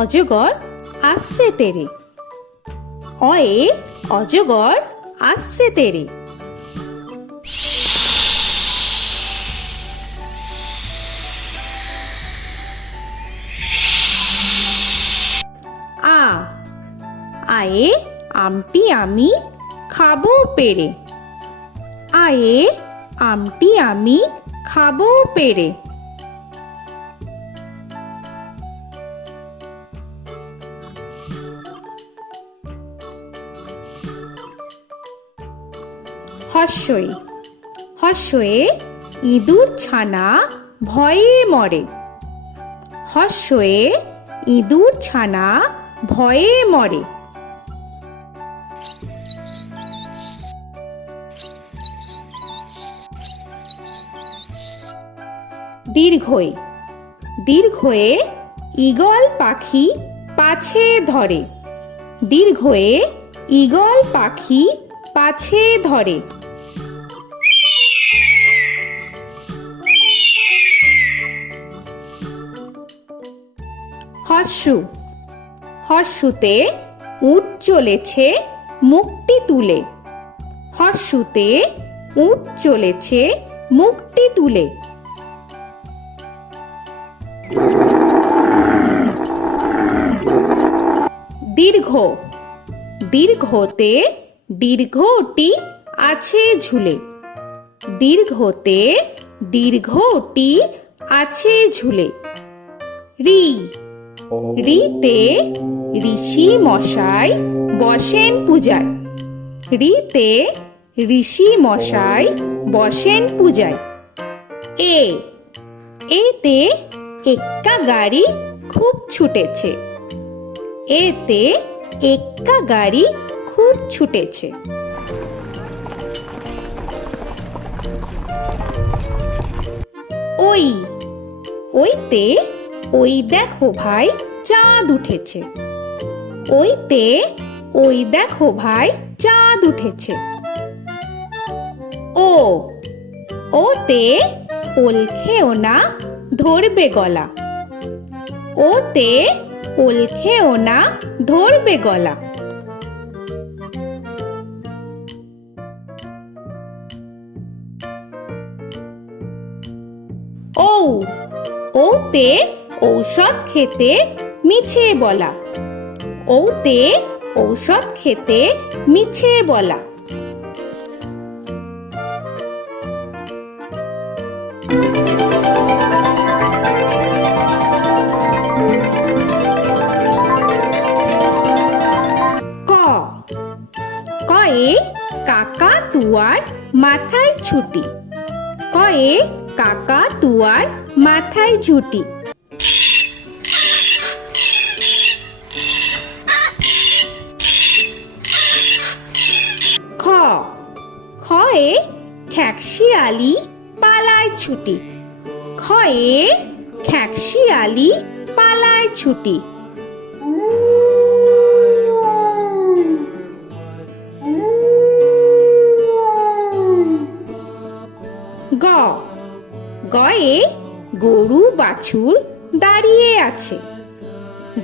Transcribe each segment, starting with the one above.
অজগর আসছে তেরে। অয়ে অজগর আসছে তেরে। আ আয়ে আমটি আমি খাবো পেরে। আয়ে আমটি আমি খাবো পেরে। হর্ষই হর্ষয়ে ইঁদুর ছানা ভয়ে মরে। হর্ষয়ে ইঁদুর ছানা ভয়ে মরে। দীর্ঘই দীর্ঘয়ে ঈগল পাখি পাছে ধরে। দীর্ঘয়ে ঈগল পাখি পাছে ধরে। হর্ষু হর্ষুতে উট চলেছে মুখটি তুলে। হর্ষুতে উট চলেছে মুখটি তুলে। দীর্ঘ দীর্ঘতে দীর্ঘটি আছে ঝুলে। দীর্ঘতে দীর্ঘটি আছে ঝুলে। রি রিতে ঋষি মশাই বসেন পূজায়। রিতে ঋষি মশাই বসেন পূজায়। এ এতে এক্কা গাড়ি খুব ছুটেছে। এতে এক্কা গাড়ি খুব ছুটেছে। ওই ওইতে ওই দেখো ভাই চাঁদ উঠেছে। ওইতে ওই দেখো ভাই চাঁদ উঠেছে। ও ওতে ওল খেও না ধরবে গলা। ওতে ওল খেও না ধরবে গলা। ঔ ওতে ঔষধ খেতে মিছে বলা। ওতে ঔষধ খেতে মিছে বলা। ক কয়ে কাকা তুয়ার মাথায় ছুটি। কয়ে কাকা তুয়ার মাথায় ঝুটি। খ খয়ে খ্যাকশিয়ালি পালায় ছুটি। খয়ে খ্যাকশিয়ালি পালায় ছুটি। গ গয়ে গরু বাছুর দাঁড়িয়ে আছে।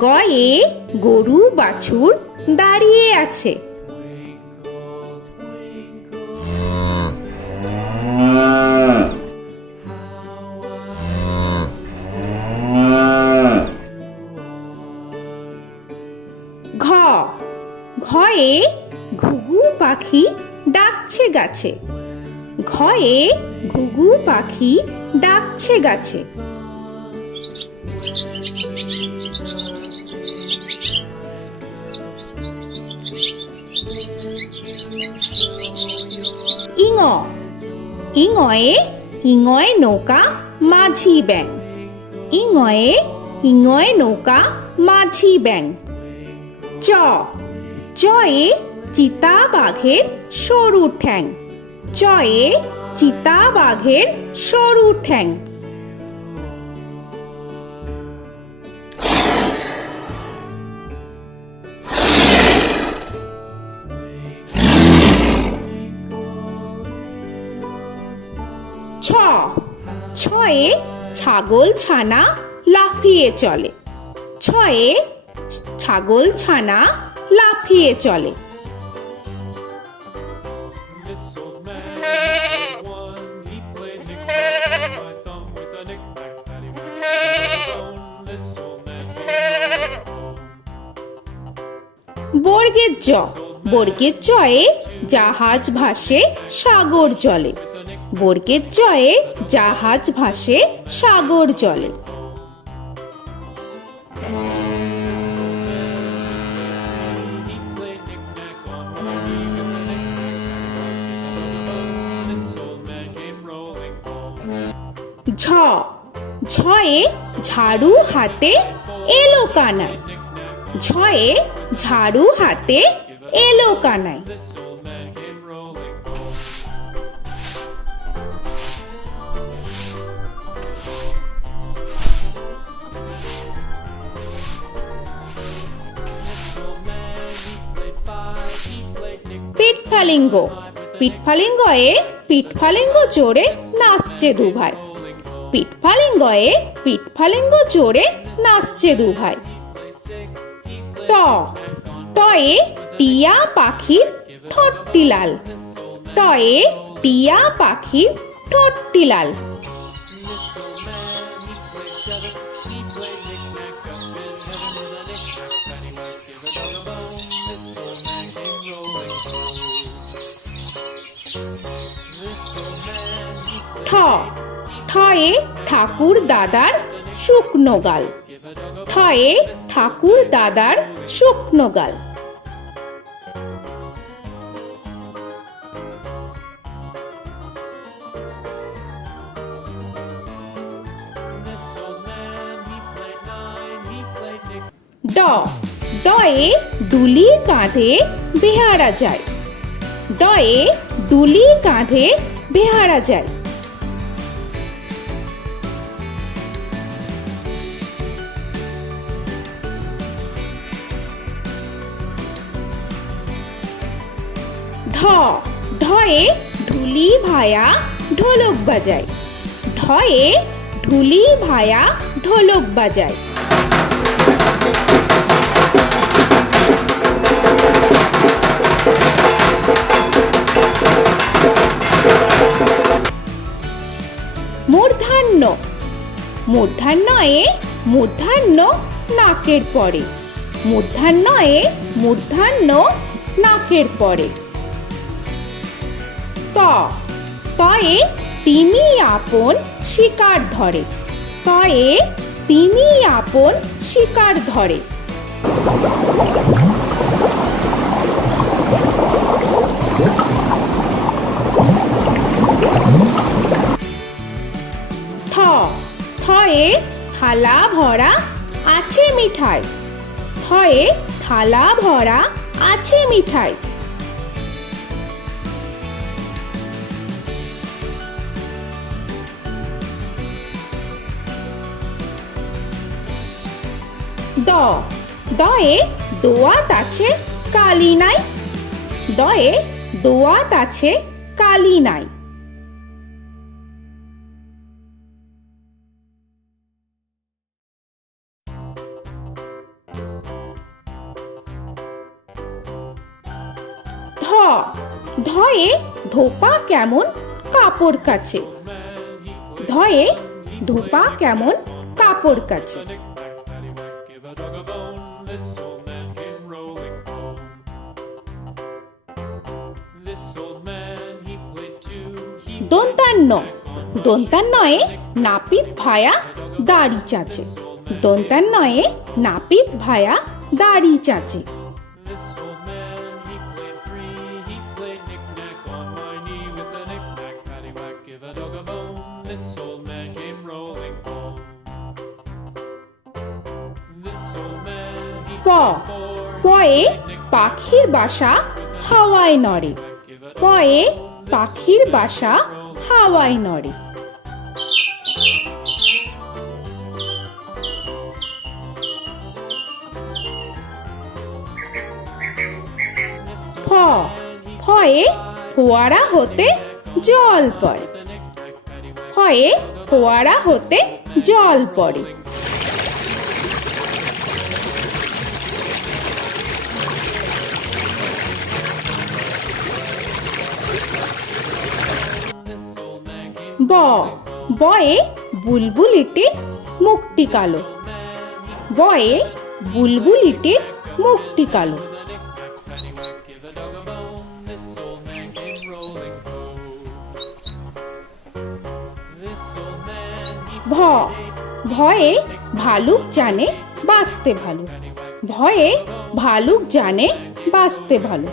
গয়ে গরু বাছুর দাঁড়িয়ে আছে। ঘ ঘয়ে ঘুঘু পাখি ডাকছে গাছে। ঘয়ে ঘুঘু পাখি ডাকছে গাছে। ইঙ ইঙয়ে ইঙয়ে নৌকা মাঝি ব্যাং। ইঙয়ে ইঙয়ে নৌকা মাঝি ব্যাং। চ চয়ে চিতা বাঘের সরু ঠ্যাং। চয়ে চিতা বাঘের সরু ঠ্যাং। ছ ছয়ে ছাগল ছানা লাফিয়ে চলে। ছয়ে ছাগল ছানা লাফিয়ে চলে। This old man had one. He played knick-knack on my thumb with a knick-knack, paddywhack, bone. This old man came rolling home. বর্গের জ, বর্গের জয়ে জাহাজ ভাসে সাগর জলে। বর্গের জয়ে জাহাজ ভাসে সাগর জলে। He played knick-knack on my knee with a knick-knack, this old man came rolling home. ঝ, ঝয়ে ঝাড়ু হাতে এলো কানাই। ঝয়ে ঝাড়ু হাতে এলো Kanai. This old man came rolling home. This old man, he played five. He played knick-knack. পিঠফালিঙ্গ, পিঠফালিঙ্গয়ে পিঠফালিঙ্গ জোরে নাচছে দুভাই। পিঠফালিঙ্গয়ে পিঠফালিঙ্গ জোরে নাচছে দুভাই। ট, টয়ে টিয়া পাখির ঠোঁটটি লাল। টয়ে টিয়া পাখির ঠোঁটটি লাল। This old man, he played seven. He played knick-knack up in heaven with a knick-knack, paddywhack, give a dog a bone. This old man came rolling home. This old man, he played ঠ, ঠয়ে ঠাকুর দাদার শুকনো গাল। ঠয়ে ঠাকুর দাদার শুকনো গাল। this old man, he played nine. He played knick. ড, ডয়ে ডুলি কাঁধে বেহারা যায়। ডয়ে ডুলি কাঁধে বেহারা যায়। ঢ, ঢয়ে ঢুলি ভায়া ঢোলক বাজায়। ঢয়ে ঢুলি ভায়া ঢোলক বাজায়। মূর্ধন্য, মূর্ধন্যয়ে মূর্ধন্য নাকের পরে। মূর্ধন্যয়ে মূর্ধন্য নাকের পরে। ত, তয়ে তিনি আপন শিকার ধরে। তয়ে তিনি আপন শিকার ধরে। থ, থয়ে থালা ভরা আছে মিঠাই। থয়ে থালা ভরা আছে মিঠাই। দ, দয়ে দোয়াত আছে কালি নাই। দয়ে দোয়াত আছে কালি নাই। ধ, ধয়ে ধোপা কেমন কাপড় কাচে। ধয়ে ধোপা কেমন কাপড় কাচে। Knick-knack, paddywhack, give a dog a bone. This old man came rolling home. This old man, he played two. He দন্তান্ন, দন্তান্নয়ে নাপিত ভায়া দাড়ি চাচে। দন্তান্নয়ে নাপিত ভায়া দাড়ি চাচে। This old man, he played three. He played knick-knack on my knee with a knick-knack, paddywhack, give a dog a bone. This old man came rolling home. This old man, he প, played four. পয়ে পাখির বাসা হাওয়ায় নড়ে। পয়ে পাখির বাসা হাওয়ায় নড়ে। ফ, ফয়ে ফোয়ারা হতে জল পড়ে। ফয়ে ফোয়ারা হতে জল পড়ে। ব বয়ে বুলবুলিটির মুখটি কালো। বয়ে বুলবুলিটির মুখটি কালো। Give a dog a bone, this old man came rolling home. This old man, he ভ ভয়ে ভালুক জানে বাঁচতে ভালো। ভয়ে ভালুক জানে বাঁচতে ভালো।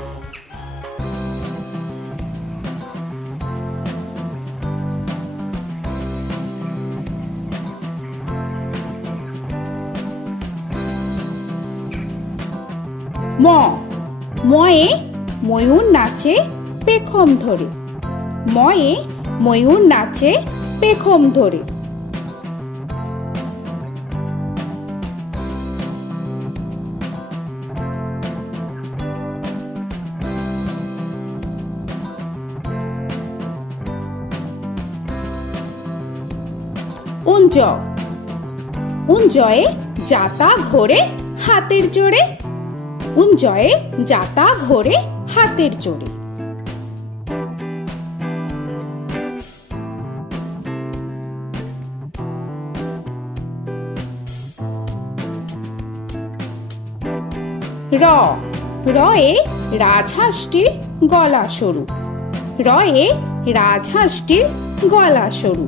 ম ময়ে ময়ূর নাচে পেখম ধরে। ময়ে ময়ূর নাচে পেখম ধরে। উঞ্জ উঞ্জয়ে যাতা ঘোরে হাতের জোরে। উঞ্জয়ে যাতা ঘোরে হাতের জোরে। র রয়ে রাজহাঁসটির গলা সরু। রয়ে রাজহাঁসটির গলা সরু।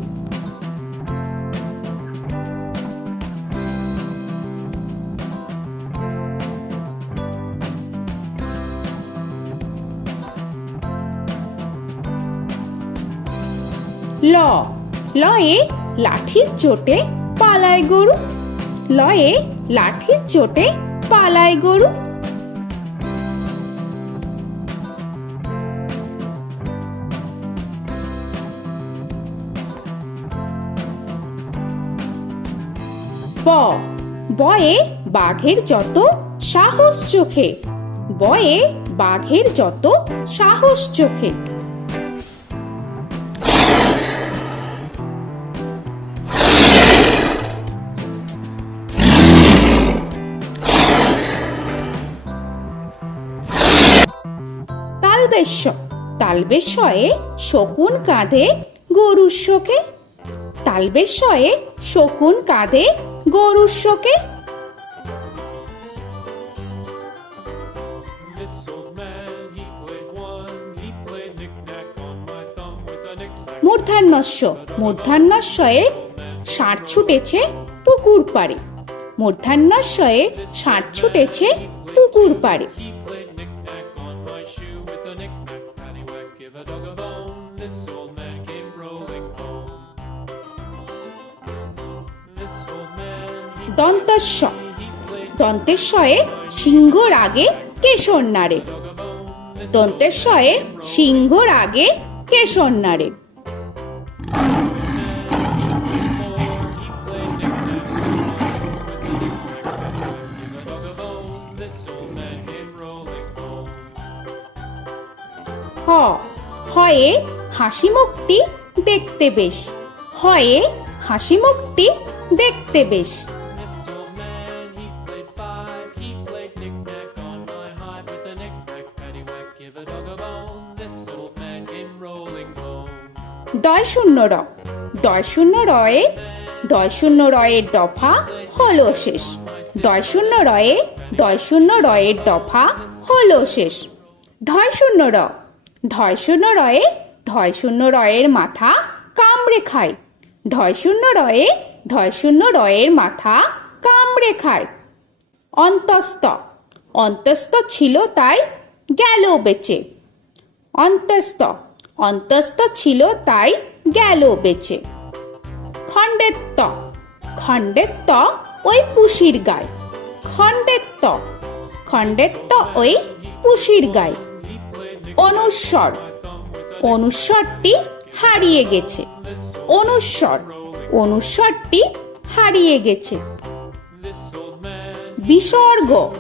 ল লয়ে লাঠির চোটে পালায় গরু। লয়ে লাঠির চোটে পালায় গরু। ব বয়ে বাঘের যত সাহস চোখে। বয়ে বাঘের যত সাহস চোখে। তালবেশ্য তালবেশ্যয়ে শকুন কাঁধে গরুর শোকে। তালবেশ্যয়ে শকুন কাঁধে গরুর শোকে। This old man, he played one, he played knick-knack on my thumb with a knick-knack. মূর্ধন্যস্য মূর্ধন্যস্যয়ে ষাঁড় ছুটেছে পুকুর পাড়ে। মূর্ধন্যস্যয়ে ষাঁড় ছুটেছে পুকুর পাড়ে। He played knick-knack on my shoe with a knick-knack, paddywhack, give a dog a bone. This old man came rolling home. This old man, he দন্তস্য played দন্তেশ্বয়ে সিংহর আগে কেশর নাড়ে। dog a bone. This দন্তেশ্বয়ে সিংহর আগে কেশর নাড়ে। he played knick-knack on my with a knick-knack, paddywhack, give a dog a bone. This old man came rolling home. হ হয়ে হাসি মুখটি দেখতে বেশ। হয়ে হাসি মুখটি দেখতে বেশ। This old man, he played five, he played knick-knack on my hive with a knick-knack, paddywhack, give a dog a bone. This old man came rolling home. ডয় শূন্য র ডয় শূন্য রয়ে ডয় শূন্য রয়ের দফা হলো শেষ। ডয় শূন্য রয়ে ডয় শূন্য রয়ের দফা হলো শেষ। ঢয় শূন্য র ঢয় শূন্য রয়ে ঢয় শূন্য রয়ের মাথা কামড়ে খায়। ঢয় শূন্য রয়ে ঢয় শূন্য রয়ের মাথা কামড়ে খায়। অন্তস্থ অন্তস্থ ছিল তাই গেল বেঁচে। অন্তস্থ অন্তস্থ ছিল তাই গেল বেঁচে। খণ্ডেত্ব খণ্ডেত্ব ওই পুষির গায়। খণ্ডেত্ব খণ্ডেত্ব ওই পুষির গায়। অনুস্বর অনুস্বরটি হারিয়ে গেছে। অনুস্বর অনুস্বরটি হারিয়ে গেছে। This old man, বিসর্গ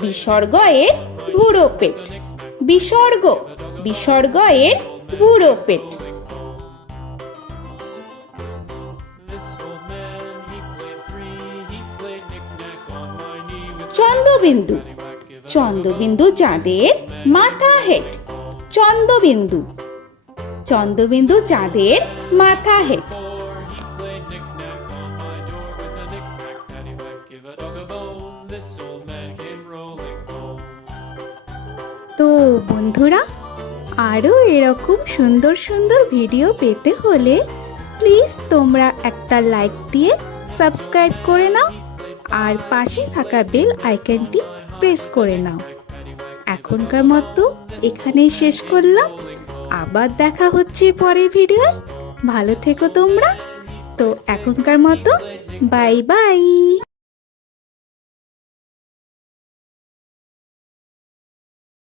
বিসর্গ এর বুড়ো পেট। বিসর্গ বিসর্গ এর বুড়ো পেট। this old man, he played three, he played knick-knack on my knee with Chandrabindu paddywhack, give a Chandrabindu চাঁদের মাথা হেট। চন্দ্রবিন্দু চন্দ্রবিন্দু চাঁদের মাথা head. He played knick-knack on my door with a knick-knack, paddywhack, give a dog a bone. This old man came rolling home. তো বন্ধুরা, আরও এরকম সুন্দর সুন্দর ভিডিও পেতে হলে প্লিজ তোমরা একটা লাইক দিয়ে সাবস্ক্রাইব করে নাও আর পাশে থাকা বেল আইকনটি প্রেস করে নাও। এখনকার মতো এখানেই শেষ করলাম, আবার দেখা হচ্ছে পরের ভিডিও। ভালো থেকো তোমরা। তো এখনকার মতো বাই বাই।